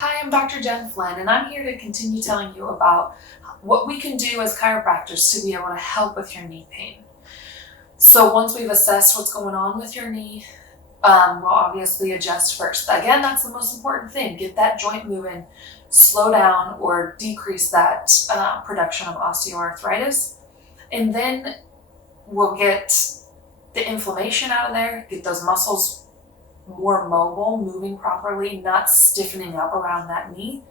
Hi, I'm Dr. Jen Flynn, and I'm here to continue telling you about what we can do as chiropractors to be able to help with your knee pain. So once we've assessed what's going on with your knee, we'll obviously adjust first. Again, that's the most important thing. Get that joint moving, slow down or decrease that production of osteoarthritis, and then we'll get the inflammation out of there, get those muscles more mobile, moving properly, not stiffening up around that knee.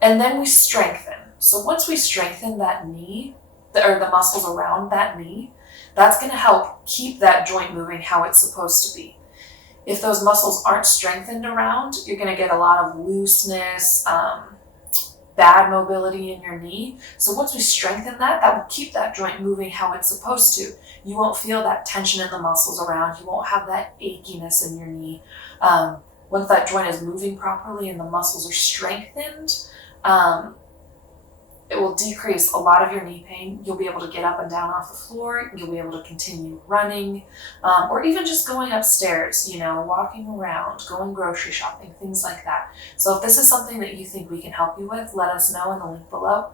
And then we strengthen. So once we strengthen that knee, or the muscles around that knee, that's going to help keep that joint moving how it's supposed to be. If those muscles aren't strengthened around, you're going to get a lot of looseness, bad mobility in your knee. So once we strengthen that, that will keep that joint moving how it's supposed to. You won't feel that tension in the muscles around. You won't have that achiness in your knee. Once that joint is moving properly and the muscles are strengthened, it will decrease a lot of your knee pain. You'll be able to get up and down off the floor. You'll be able to continue running, or even just going upstairs, walking around, going grocery shopping, things like that. So if this is something that you think we can help you with, let us know in the link below.